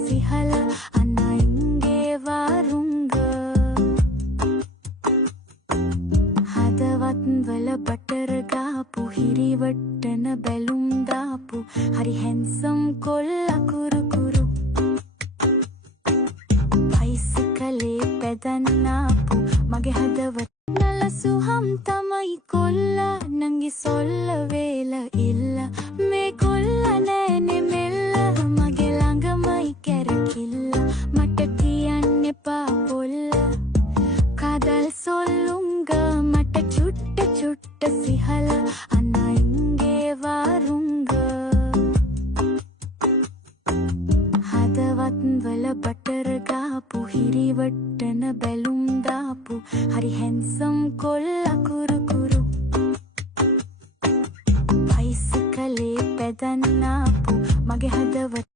සිහල අනයින්ගේ වරුංග හදවත් වල බටර් ගාපු හිරිවට්ටන බැලුම් දාපු හරි හැන්සම් කොල්ලා කුරු කුරු බයිසිකලේ පැදන්නාපු මගේ හදවත නලසුහම් තමයි කොල්ලා නංගි සොල්ල වේල ඉල්ල මේ කොල්ලා නෑනේ මෙල්ල මගේ ළඟමයි කැරකිල්ල මට කියන්න එපා පොල්ල කදල් සොල්ලුංග මට චුට්ට චුට්ට සිහල අනයින්ගේ වරුංග හදවත් වල බටර් ගාපු හිරිවට්ටන බැලුම් දාපු හරි හැන්සම් කොල්ලා කුරු කුරු බයිසිකලේ පැදන්නාපු මගේ හදවත